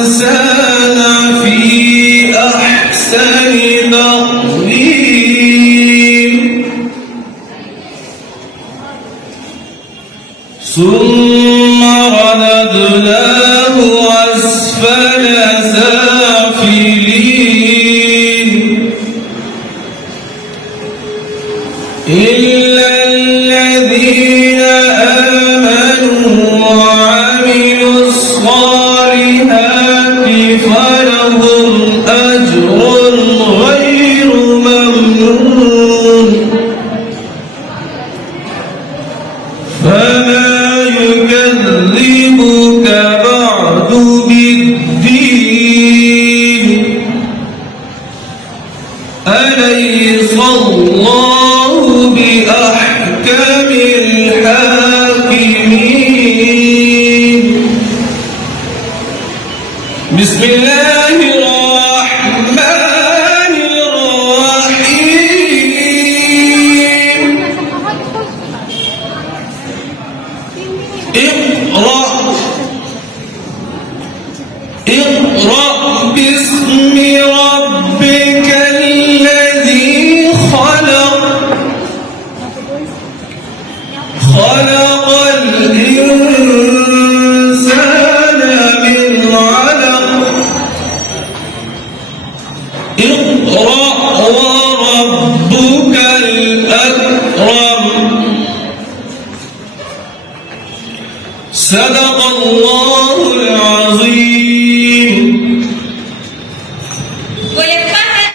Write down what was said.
الإنسان في أحسن تقويم ثم رددناه أسفل سافلين إلا الذين آمنوا وعملوا الصالحات فلهم أجر غير ممنون فما يكذبك بعد بالدين أليس الله بأحكم الحاكمين بسم الله الرحمن الرحيم اقرأ باسم ربك الذي خلق